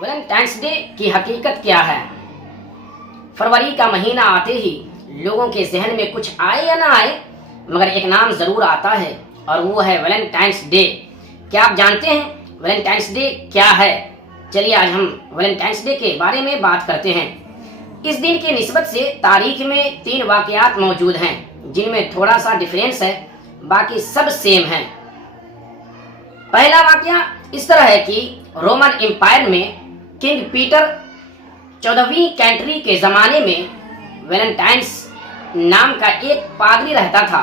Valentines day کی حقیقت کیا ہے؟ فروری کا مہینہ آتے ہی لوگوں کے ذہن میں کچھ آئے یا نہ آئے مگر ایک نام ضرور آتا ہے اور وہ ہے ویلنٹائنس ڈے۔ کیا آپ جانتے ہیں ویلنٹائنس ڈے کیا ہے؟ چلیے آج ہم ویلنٹائنس ڈے کے بارے میں بات کرتے ہیں۔ اس دن کی نسبت سے تاریخ میں 3 واقعات موجود ہیں جن میں تھوڑا سا ڈیفرنس ہے، باقی سب سیم ہیں۔ پہلا واقعہ اس طرح ہے کہ رومن امپائر میں کنگ پیٹر 14ویں کینٹری کے زمانے میں ویلنٹائنس نام کا ایک پادری رہتا تھا۔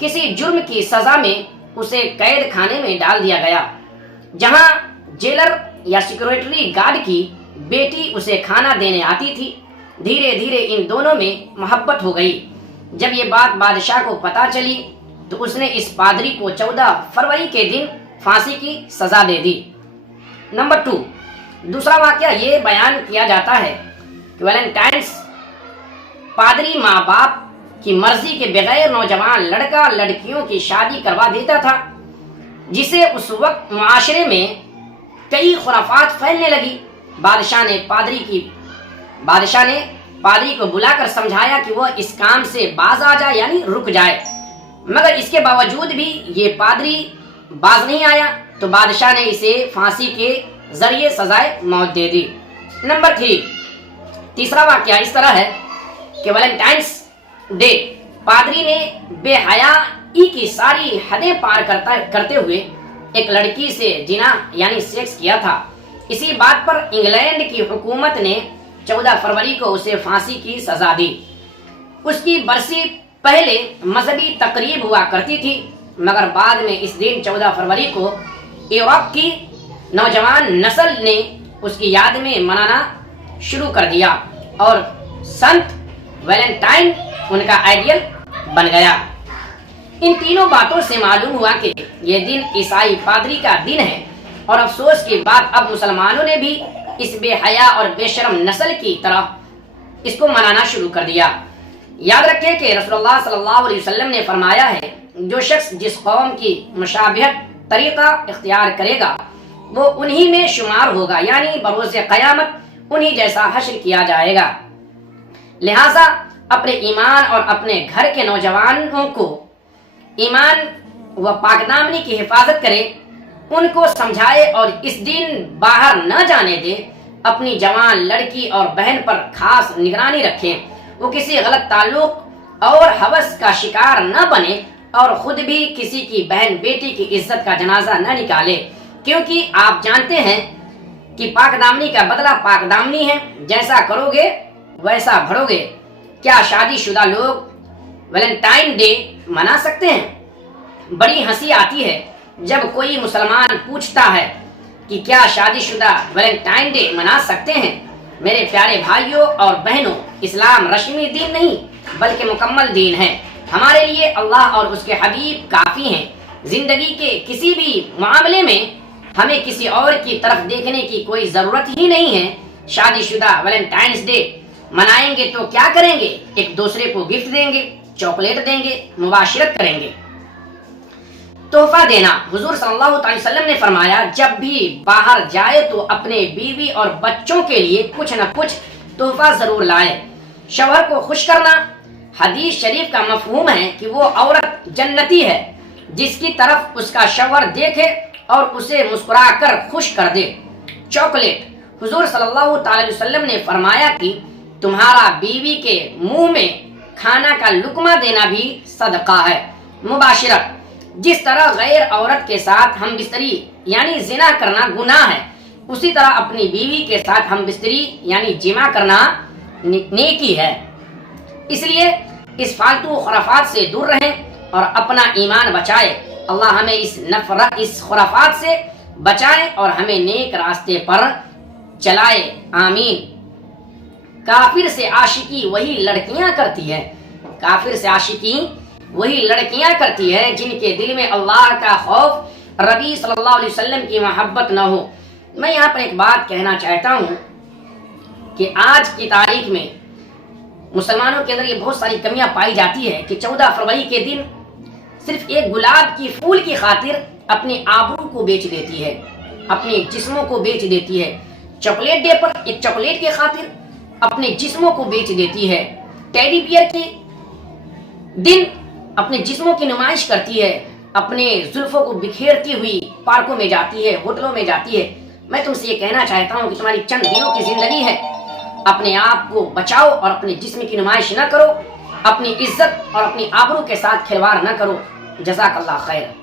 کسی جرم کی سزا میں اسے قید خانے میں ڈال دیا گیا، جہاں جیلر یا سیکورٹی گارڈ کی بیٹی اسے کھانا دینے آتی تھی۔ دھیرے دھیرے ان دونوں میں محبت ہو گئی۔ جب یہ بات بادشاہ کو پتہ چلی تو اس نے اس پادری کو 14 فروری کے دن پھانسی کی سزا دے دی۔ نمبر 2، دوسرا واقعہ یہ بیان کیا جاتا ہے کہ ویلنٹائنس پادری ماں باپ کی مرضی کے بغیر نوجوان لڑکا لڑکیوں کی شادی کروا دیتا تھا، جسے اس وقت معاشرے میں کئی خرافات پھیلنے لگی۔ بادشاہ نے پادری کو بلا کر سمجھایا کہ وہ اس کام سے باز آ جائے، یعنی رک جائے، مگر اس کے باوجود بھی یہ پادری باز نہیں آیا تو بادشاہ نے اسے پھانسی کے ذریعے سزائے موت دے دی۔ نمبر 3، تیسرا واقعہ اس طرح ہے کہ ویلنٹائنس ڈے پادری نے بے حیائی کی ساری حدیں پار کرتے ہوئے ایک لڑکی سے جنا یعنی سیکس کیا تھا۔ اسی بات پر انگلینڈ کی حکومت نے 14 فروری کو اسے پھانسی کی سزا دی۔ اس کی برسی پہلے مذہبی تقریب ہوا کرتی تھی، مگر بعد میں اس دن 14 فروری کو یورپ کی نوجوان نسل نے اس کی یاد میں منانا شروع کر دیا اور سنت ویلنٹائن ان کا آئیڈیل بن گیا۔ ان تینوں باتوں سے معلوم ہوا کہ یہ دن عیسائی پادری کا دن ہے، اور افسوس کی بات اب مسلمانوں نے بھی اس بے حیا اور بے شرم نسل کی طرح اس کو منانا شروع کر دیا۔ یاد رکھیں کہ رسول اللہ صلی اللہ علیہ وسلم نے فرمایا ہے، جو شخص جس قوم کی مشابہت طریقہ اختیار کرے گا وہ انہی میں شمار ہوگا، یعنی بروز قیامت انہی جیسا حشر کیا جائے گا۔ لہٰذا اپنے ایمان اور اپنے گھر کے نوجوانوں کو ایمان و پاک دامنی کی حفاظت کرے، ان کو سمجھائے اور اس دن باہر نہ جانے دے۔ اپنی جوان لڑکی اور بہن پر خاص نگرانی رکھیں، وہ کسی غلط تعلق اور ہوس کا شکار نہ بنے، اور خود بھی کسی کی بہن بیٹی کی عزت کا جنازہ نہ نکالے، کیونکہ آپ جانتے ہیں کہ پاک دامنی کا بدلہ پاک دامنی ہے، جیسا کرو گے ویسا بھرو گے۔ کیا شادی شدہ لوگ ویلنٹائن ڈے منا سکتے ہیں؟ بڑی ہنسی آتی ہے جب کوئی مسلمان پوچھتا ہے کہ کیا شادی شدہ ویلنٹائن ڈے منا سکتے ہیں؟ میرے پیارے بھائیوں اور بہنوں، اسلام رسمی دین نہیں بلکہ مکمل دین ہے۔ ہمارے لیے اللہ اور اس کے حبیب کافی ہیں۔ زندگی کے کسی بھی معاملے میں ہمیں کسی اور کی طرف دیکھنے کی کوئی ضرورت ہی نہیں ہے۔ شادی شدہ ویلنٹائنس ڈے منائیں گے تو کیا کریں گے؟ ایک دوسرے کو گفٹ دیں گے، چاکلیٹ دیں گے، مباشرت کریں گے۔ تحفہ دینا، حضور صلی اللہ علیہ وسلم نے فرمایا، جب بھی باہر جائے تو اپنے بیوی اور بچوں کے لیے کچھ نہ کچھ تحفہ ضرور لائے۔ شوہر کو خوش کرنا، حدیث شریف کا مفہوم ہے کہ وہ عورت جنتی ہے جس کی طرف اس کا شوہر دیکھے اور اسے مسکرا کر خوش کر دے۔ چاکلیٹ، حضور صلی اللہ علیہ وسلم نے فرمایا کہ تمہارا بیوی کے منہ میں کھانا کا لقمہ دینا بھی صدقہ ہے۔ مباشرت، جس طرح غیر عورت کے ساتھ ہم بستری یعنی زنا کرنا گناہ ہے، اسی طرح اپنی بیوی کے ساتھ ہم بستری یعنی جمع کرنا نیکی ہے۔ اس لیے اس فالتو خرافات سے دور رہیں اور اپنا ایمان بچائے۔ اللہ ہمیں اس خرافات سے بچائے اور ہمیں نیک راستے پر چلائے، آمین۔ کافر سے عاشقی وہی لڑکیاں کرتی ہے، کافر سے عاشقی وہی لڑکیاں کرتی ہے جن کے دل میں اللہ کا خوف، ربی صلی اللہ علیہ وسلم کی محبت نہ ہو۔ میں یہاں پر ایک بات کہنا چاہتا ہوں کہ آج کی تاریخ میں مسلمانوں کے اندر یہ بہت ساری کمیاں پائی جاتی ہے کہ 14 فروری کے دن صرف ایک گلاب کی پھول کی خاطر اپنی آبرو کو بیچ دیتی ہے، اپنے جسموں کو بیچ دیتی ہے۔ چاکلیٹ ڈے پر ایک چاکلیٹ کی خاطر اپنے جسموں کو بیچ دیتی ہے، ٹیڈی بیئر کے دن اپنے جسموں کی نمائش کرتی ہے، اپنے زلفوں کو بکھیرتی ہوئی پارکوں میں جاتی ہے، ہوٹلوں میں جاتی ہے۔ میں تم سے یہ کہنا چاہتا ہوں کہ تمہاری چند دنوں کی زندگی ہے، اپنے آپ کو بچاؤ اور اپنے جسم کی نمائش نہ کرو، اپنی عزت اور اپنی آبرو کے ساتھ کھلواڑ نہ کرو۔ جزاک اللہ خیر۔